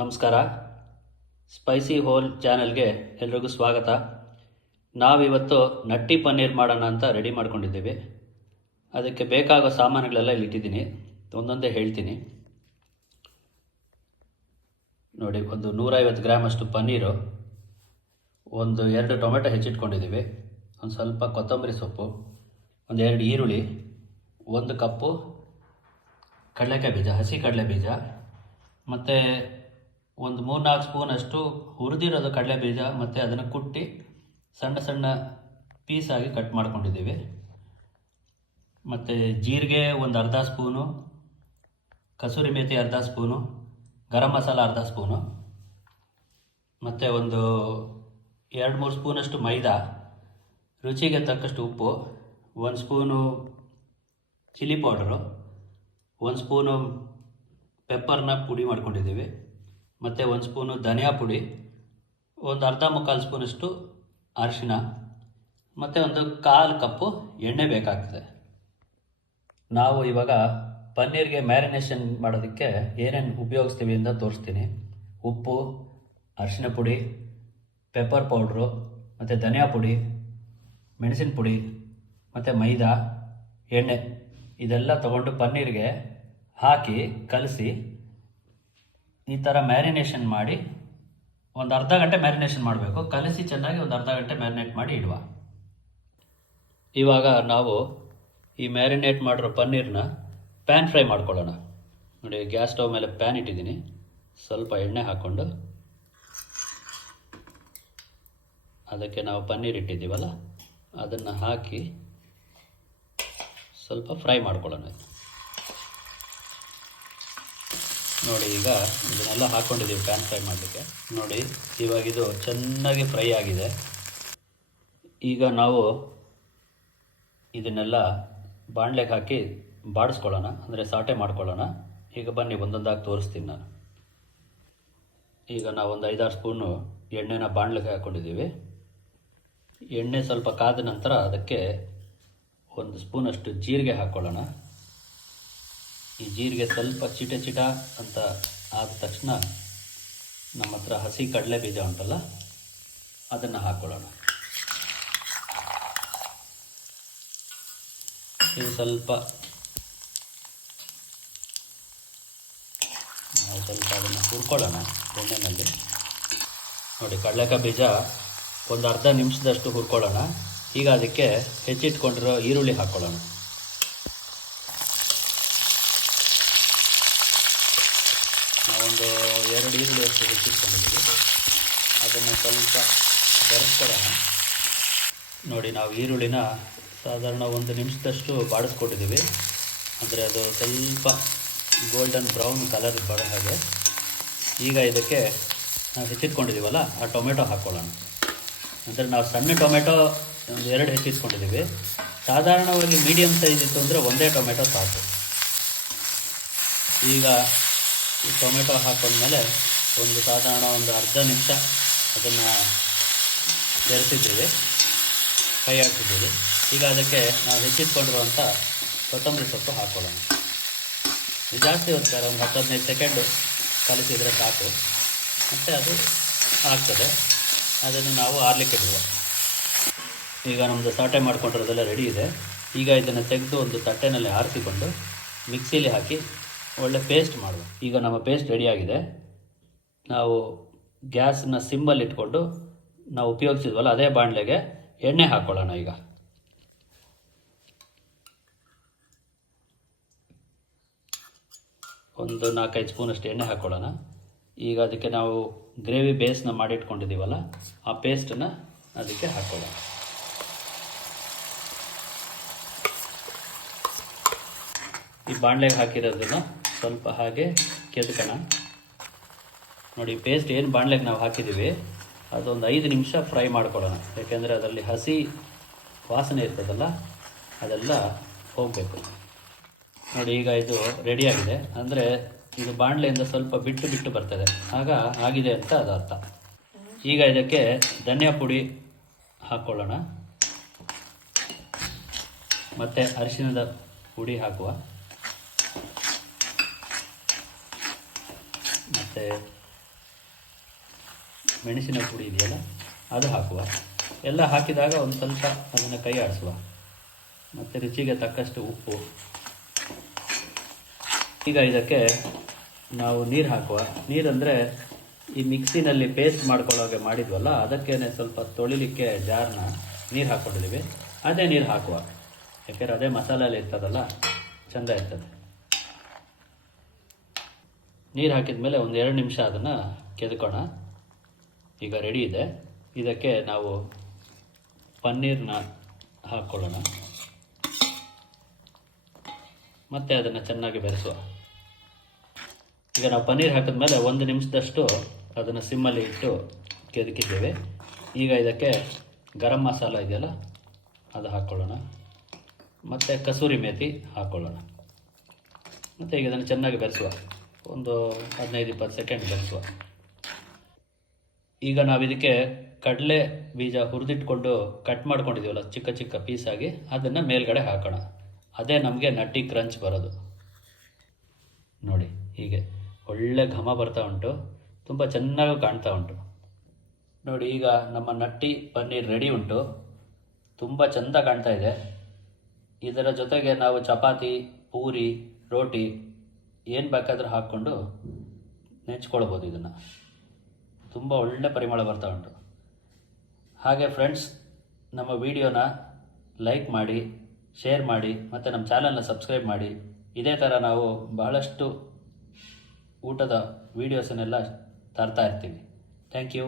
ನಮಸ್ಕಾರ. Spicy hole ಚಾನೆಲ್ಗೆ ಎಲ್ರಿಗೂ ಸ್ವಾಗತ. ನಾವಿವತ್ತು ನಟ್ಟಿ ಪನ್ನೀರ್ ಮಾಡೋಣ ಅಂತ ರೆಡಿ ಮಾಡ್ಕೊಂಡಿದ್ದೀವಿ. ಅದಕ್ಕೆ ಬೇಕಾಗೋ ಸಾಮಾನುಗಳೆಲ್ಲ ಇಲ್ಲಿ ಇಟ್ಟಿದ್ದೀನಿ, ಒಂದೊಂದೇ ಹೇಳ್ತೀನಿ ನೋಡಿ. ಒಂದು 150 ಗ್ರಾಮ್ ಅಷ್ಟು ಪನ್ನೀರು, ಒಂದು 2 ಟೊಮೆಟೊ ಹೆಚ್ಚಿಟ್ಕೊಂಡಿದ್ದೀವಿ, ಒಂದು ಸ್ವಲ್ಪ ಕೊತ್ತಂಬರಿ ಸೊಪ್ಪು, ಒಂದು 2 ಈರುಳ್ಳಿ, 1 ಕಪ್ಪು ಕಡಲೆಕಾಯಿ ಬೀಜ, ಹಸಿ ಕಡಲೆ ಬೀಜ, ಮತ್ತು ಒಂದು 3-4 ಸ್ಪೂನಷ್ಟು ಹುರಿದಿರೋದು ಕಡಲೆ ಬೀಜ, ಮತ್ತು ಅದನ್ನು ಕುಟ್ಟಿ ಸಣ್ಣ ಸಣ್ಣ ಪೀಸಾಗಿ ಕಟ್ ಮಾಡ್ಕೊಂಡಿದ್ದೀವಿ. ಮತ್ತು ಜೀರಿಗೆ ಒಂದು ಅರ್ಧ ಸ್ಪೂನು, ಕಸೂರಿ ಮೇಥಿ ಅರ್ಧ ಸ್ಪೂನು, ಗರಂ ಮಸಾಲ ಅರ್ಧ ಸ್ಪೂನು, ಮತ್ತು ಒಂದು 2-3 ಸ್ಪೂನಷ್ಟು ಮೈದಾ, ರುಚಿಗೆ ತಕ್ಕಷ್ಟು ಉಪ್ಪು, 1 ಸ್ಪೂನು ಚಿಲ್ಲಿ ಪೌಡರು, 1 ಸ್ಪೂನು ಪೆಪ್ಪರ್ನ ಪುಡಿ ಮಾಡ್ಕೊಂಡಿದ್ದೀವಿ, ಮತ್ತು 1 ಸ್ಪೂನು ಧನಿಯಾ ಪುಡಿ, ಒಂದು ಅರ್ಧ-ಮುಕ್ಕಾಲು ಸ್ಪೂನಷ್ಟು ಅರಿಶಿನ, ಮತ್ತು ಒಂದು 1/4 ಕಪ್ಪು ಎಣ್ಣೆ ಬೇಕಾಗ್ತದೆ. ನಾವು ಇವಾಗ ಪನ್ನೀರ್ಗೆ ಮ್ಯಾರಿನೇಷನ್ ಮಾಡೋದಕ್ಕೆ ಏನೇನು ಉಪಯೋಗಿಸ್ತೀವಿ ಅಂತ ತೋರಿಸ್ತೀನಿ. ಉಪ್ಪು, ಅರಿಶಿನ ಪುಡಿ, ಪೆಪ್ಪರ್ ಪೌಡ್ರು, ಮತ್ತು ಧನಿಯಾ ಪುಡಿ, ಮೆಣಸಿನ ಪುಡಿ, ಮತ್ತು ಮೈದಾ, ಎಣ್ಣೆ, ಇದೆಲ್ಲ ತೊಗೊಂಡು ಪನ್ನೀರ್ಗೆ ಹಾಕಿ ಕಲಸಿ ಈ ಥರ ಮ್ಯಾರಿನೇಷನ್ ಮಾಡಿ ಒಂದು ಅರ್ಧ ಗಂಟೆ ಮ್ಯಾರಿನೇಷನ್ ಮಾಡಬೇಕು. ಕಲಸಿ ಚೆನ್ನಾಗಿ ಒಂದು ಅರ್ಧ ಗಂಟೆ ಮ್ಯಾರಿನೇಟ್ ಮಾಡಿ ಇಡುವ. ಇವಾಗ ನಾವು ಈ ಮ್ಯಾರಿನೇಟ್ ಮಾಡಿರೋ ಪನ್ನೀರ್ನ ಪ್ಯಾನ್ ಫ್ರೈ ಮಾಡ್ಕೊಳ್ಳೋಣ. ನೋಡಿ, ಗ್ಯಾಸ್ ಸ್ಟವ್ ಮೇಲೆ ಪ್ಯಾನ್ ಇಟ್ಟಿದ್ದೀನಿ. ಸ್ವಲ್ಪ ಎಣ್ಣೆ ಹಾಕ್ಕೊಂಡು ಅದಕ್ಕೆ ನಾವು ಪನ್ನೀರ್ ಇಟ್ಟಿದ್ದೀವಲ್ಲ ಅದನ್ನು ಹಾಕಿ ಸ್ವಲ್ಪ ಫ್ರೈ ಮಾಡ್ಕೊಳ್ಳೋಣ. ನೋಡಿ, ಈಗ ಇದನ್ನೆಲ್ಲ ಹಾಕ್ಕೊಂಡಿದ್ದೀವಿ ಪ್ಯಾನ್ ಫ್ರೈ ಮಾಡಲಿಕ್ಕೆ. ನೋಡಿ, ಇವಾಗ ಇದು ಚೆನ್ನಾಗಿ ಫ್ರೈ ಆಗಿದೆ. ಈಗ ನಾವು ಇದನ್ನೆಲ್ಲ ಬಾಣಲೆಗೆ ಹಾಕಿ ಬಾಡಿಸ್ಕೊಳ್ಳೋಣ, ಅಂದರೆ ಸಾಟೆ ಮಾಡ್ಕೊಳ್ಳೋಣ. ಈಗ ಬನ್ನಿ ಒಂದೊಂದಾಗಿ ತೋರಿಸ್ತೀನಿ ನಾನು. ಈಗ ನಾವು ಒಂದು 5-6 ಸ್ಪೂನು ಎಣ್ಣೆನ ಬಾಣಲೆಗೆ ಹಾಕ್ಕೊಂಡಿದ್ದೀವಿ. ಎಣ್ಣೆ ಸ್ವಲ್ಪ ಕಾದ ನಂತರ ಅದಕ್ಕೆ 1 ಸ್ಪೂನಷ್ಟು ಜೀರಿಗೆ ಹಾಕ್ಕೊಳ್ಳೋಣ. ಈ ಜೀರಿಗೆ ಸ್ವಲ್ಪ ಚಿಟ ಅಂತ ಆದ ತಕ್ಷಣ ನಮ್ಮ ಹತ್ರ ಹಸಿ ಕಡಲೆ ಬೀಜ ಉಂಟಲ್ಲ ಅದನ್ನು ಹಾಕ್ಕೊಳ್ಳೋಣ. ಇದು ಸ್ವಲ್ಪ ಅದನ್ನು ಹುರ್ಕೊಳ್ಳೋಣ ಎಣ್ಣೆಯಲ್ಲಿ. ನೋಡಿ, ಕಡಲೆಕಾಯಿ ಬೀಜ ಒಂದು ಅರ್ಧ ನಿಮಿಷದಷ್ಟು ಹುರ್ಕೊಳ್ಳೋಣ. ಈಗ ಅದಕ್ಕೆ ಹೆಚ್ಚಿಟ್ಕೊಂಡಿರೋ ಈರುಳ್ಳಿ ಹಾಕ್ಕೊಳ್ಳೋಣ. ನಾವೊಂದು 2 ಈರುಳ್ಳಿ ಅಷ್ಟು ಹೆಚ್ಚಿಟ್ಕೊಂಡಿದ್ದೀವಿ, ಅದನ್ನು ಸ್ವಲ್ಪ ಬೆರೆಸ್ಕೊಳ್ಳೋಣ. ನೋಡಿ, ನಾವು ಈರುಳ್ಳಿನ ಸಾಧಾರಣ 1 ನಿಮಿಷದಷ್ಟು ಬಾಡಿಸ್ಕೊಂಡಿದ್ದೀವಿ, ಅಂದರೆ ಅದು ಸ್ವಲ್ಪ ಗೋಲ್ಡನ್ ಬ್ರೌನ್ ಕಲರ್ ಬರೋ ಹಾಗೆ. ಈಗ ಇದಕ್ಕೆ ನಾವು ಹೆಚ್ಚಿಟ್ಕೊಂಡಿದ್ದೀವಲ್ಲ ಆ ಟೊಮೆಟೊ ಹಾಕ್ಕೊಳ್ಳೋಣ. ಅಂದರೆ ನಾವು ಸಣ್ಣ ಟೊಮೆಟೊ ಒಂದು 2 ಹೆಚ್ಚಿಟ್ಕೊಂಡಿದ್ದೀವಿ. ಸಾಧಾರಣವಾಗಿ ಮೀಡಿಯಮ್ ಸೈಜ್ ಇತ್ತು ಅಂದರೆ ಒಂದೇ ಟೊಮೆಟೊ ಸಾಕು. ಈಗ ಈ ಟೊಮೆಟೊ ಹಾಕೊಂಡ್ಮೇಲೆ ಸಾಧಾರಣ ಒಂದು ಅರ್ಧ ನಿಮಿಷ ಅದನ್ನು ಬೆರೆಸಿದ್ದೀವಿ, ಕೈ ಹಾಕ್ತಿದ್ದೀವಿ. ಈಗ ಅದಕ್ಕೆ ನಾವು ಹೆಚ್ಚಿಟ್ಕೊಂಡಿರುವಂಥ ಕೊತ್ತಂಬರಿ ಸೊಪ್ಪು ಹಾಕ್ಕೊಳ್ಳೋಣ. ಜಾಸ್ತಿ ಹೊತ್ತಾರೆ, ಒಂದು 10-15 ಸೆಕೆಂಡು ಕಲಿಸಿದರೆ ಸಾಕು, ಮತ್ತು ಅದು ಆಗ್ತದೆ. ಅದನ್ನು ನಾವು ಆರಲಿಕ್ಕೆ ಬಿಡುವ. ಈಗ ನಮ್ಮದು ಸಾಟೆ ಮಾಡ್ಕೊಂಡಿರೋದೆಲ್ಲ ರೆಡಿ ಇದೆ. ಈಗ ಇದನ್ನು ತೆಗೆದು ಒಂದು ತಟ್ಟೆನಲ್ಲಿ ಆರಿಸಿಕೊಂಡು ಮಿಕ್ಸಿಲಿ ಹಾಕಿ ಒಳ್ಳೆ ಪೇಸ್ಟ್ ಮಾಡುವ. ಈಗ ನಮ್ಮ ಪೇಸ್ಟ್ ರೆಡಿಯಾಗಿದೆ. ನಾವು ಗ್ಯಾಸನ್ನ ಸಿಮ್ಮಲ್ಲಿ ಇಟ್ಕೊಂಡು ನಾವು ಉಪಯೋಗಿಸಿದ್ವಲ್ಲ ಅದೇ ಬಾಣಲೆಗೆ ಎಣ್ಣೆ ಹಾಕ್ಕೊಳ್ಳೋಣ. ಈಗ ಒಂದು 4-5 ಸ್ಪೂನಷ್ಟು ಎಣ್ಣೆ ಹಾಕ್ಕೊಳ್ಳೋಣ. ಈಗ ಅದಕ್ಕೆ ನಾವು ಗ್ರೇವಿ ಬೇಸ್ನ ಮಾಡಿಟ್ಕೊಂಡಿದ್ದೀವಲ್ಲ ಆ ಪೇಸ್ಟನ್ನು ಅದಕ್ಕೆ ಹಾಕ್ಕೊಳ್ಳೋಣ. ಈ ಬಾಣಲೆಗೆ ಹಾಕಿರೋದನ್ನು ಸ್ವಲ್ಪ ಹಾಗೆ ಕೆದಕೋಣ. ನೋಡಿ, ಪೇಸ್ಟ್ ಏನು ಬಾಣಲೆಗೆ ನಾವು ಹಾಕಿದ್ದೀವಿ ಅದೊಂದು 5 ನಿಮಿಷ ಫ್ರೈ ಮಾಡ್ಕೊಳ್ಳೋಣ. ಯಾಕೆಂದರೆ ಅದರಲ್ಲಿ ಹಸಿ ವಾಸನೆ ಇರ್ತದಲ್ಲ ಅದೆಲ್ಲ ಹೋಗಬೇಕು. ನೋಡಿ, ಈಗ ಇದು ರೆಡಿಯಾಗಿದೆ, ಅಂದರೆ ಇದು ಬಾಣಲೆಯಿಂದ ಸ್ವಲ್ಪ ಬಿಟ್ಟು ಬರ್ತದೆ, ಆಗ ಆಗಿದೆ ಅಂತ ಅದು ಅರ್ಥ. ಈಗ ಇದಕ್ಕೆ ಧನಿಯಾ ಪುಡಿ ಹಾಕ್ಕೊಳ್ಳೋಣ, ಮತ್ತು ಅರಿಶಿಣದ ಪುಡಿ ಹಾಕುವ, ಮತ್ತು ಮೆಣಸಿನ ಪುಡಿ ಇದೆಯಲ್ಲ ಅದು ಹಾಕುವ. ಎಲ್ಲ ಹಾಕಿದಾಗ ಒಂದು ಸ್ವಲ್ಪ ಅದನ್ನು ಕೈ ಆಡಿಸುವ. ಮತ್ತು ರುಚಿಗೆ ತಕ್ಕಷ್ಟು ಉಪ್ಪು. ಈಗ ಇದಕ್ಕೆ ನಾವು ನೀರು ಹಾಕುವ. ನೀರಂದರೆ ಈ ಮಿಕ್ಸಿನಲ್ಲಿ ಪೇಸ್ಟ್ ಮಾಡ್ಕೊಳ್ಳೋಗೆ ಮಾಡಿದ್ವಲ್ಲ, ಅದಕ್ಕೇ ಸ್ವಲ್ಪ ತೊಳಿಲಿಕ್ಕೆ ಜಾರ್ನ ನೀರು ಹಾಕ್ಕೊಂಡಿದ್ದೀವಿ. ಅದೇ ನೀರು ಹಾಕುವ, ಯಾಕೆಂದರೆ ಅದೇ ಮಸಾಲೆಯಲ್ಲಿ ಇರ್ತದಲ್ಲ, ಚೆಂದ ಇರ್ತದೆ. ನೀರು ಹಾಕಿದ ಮೇಲೆ ಒಂದು 2 ನಿಮಿಷ ಅದನ್ನು ಕೆದ್ಕೋಣ. ಈಗ ರೆಡಿ ಇದೆ. ಇದಕ್ಕೆ ನಾವು ಪನ್ನೀರನ್ನ ಹಾಕ್ಕೊಳ್ಳೋಣ. ಮತ್ತು ಅದನ್ನು ಚೆನ್ನಾಗಿ ಬೆರೆಸುವ. ಈಗ ನಾವು ಪನ್ನೀರ್ ಹಾಕಿದ್ಮೇಲೆ 1 ನಿಮಿಷದಷ್ಟು ಅದನ್ನು ಸಿಮ್ಮಲ್ಲಿ ಇಟ್ಟು ಕೆದಕಿದ್ದೇವೆ. ಈಗ ಇದಕ್ಕೆ ಗರಂ ಮಸಾಲ ಇದೆಯಲ್ಲ ಅದು ಹಾಕ್ಕೊಳ್ಳೋಣ. ಮತ್ತು ಕಸೂರಿ ಮೇಥಿ ಹಾಕ್ಕೊಳ್ಳೋಣ. ಮತ್ತು ಈಗ ಇದನ್ನು ಚೆನ್ನಾಗಿ ಬೆರೆಸುವ. ಒಂದು 15-20 ಸೆಕೆಂಡ್ ಬೆರೆಸುವ. ಈಗ ನಾವು ಇದಕ್ಕೆ ಕಡಲೆ ಬೀಜ ಹುರಿದಿಟ್ಕೊಂಡು ಕಟ್ ಮಾಡ್ಕೊಂಡಿದ್ದೀವಲ್ಲ ಚಿಕ್ಕ ಚಿಕ್ಕ ಪೀಸಾಗಿ, ಅದನ್ನು ಮೇಲ್ಗಡೆ ಹಾಕೋಣ. ಅದೇ ನಮಗೆ ನಟ್ಟಿ ಕ್ರಂಚ್ ಬರೋದು. ನೋಡಿ, ಹೀಗೆ ಒಳ್ಳೆ ಘಮ ಬರ್ತಾ ಉಂಟು, ತುಂಬ ಚೆನ್ನಾಗಿ ಕಾಣ್ತಾ ಉಂಟು. ನೋಡಿ, ಈಗ ನಮ್ಮ ನಟ್ಟಿ ಪನ್ನೀರ್ ರೆಡಿ ಉಂಟು. ತುಂಬ ಚೆಂದ ಕಾಣ್ತಾ ಇದೆ. ಇದರ ಜೊತೆಗೆ ನಾವು ಚಪಾತಿ, ಪೂರಿ, ರೋಟಿ ಏನು ಬೇಕಾದರೂ ಹಾಕ್ಕೊಂಡು ನೆಂಚ್ಕೊಳ್ಬೋದು. ಇದನ್ನು ತುಂಬ ಒಳ್ಳೆ ಪರಿಮಳ ಬರ್ತಾ ಉಂಟು. ಹಾಗೆ ಫ್ರೆಂಡ್ಸ್, ನಮ್ಮ ವಿಡಿಯೋನ ಲೈಕ್ ಮಾಡಿ, ಶೇರ್ ಮಾಡಿ, ಮತ್ತು ನಮ್ಮ ಚಾನಲ್ನ ಸಬ್ಸ್ಕ್ರೈಬ್ ಮಾಡಿ. ಇದೇ ಥರ ನಾವು ಬಹಳಷ್ಟು ಊಟದ ವೀಡಿಯೋಸನ್ನೆಲ್ಲ ತರ್ತಾ ಇರ್ತೀವಿ. Thank you.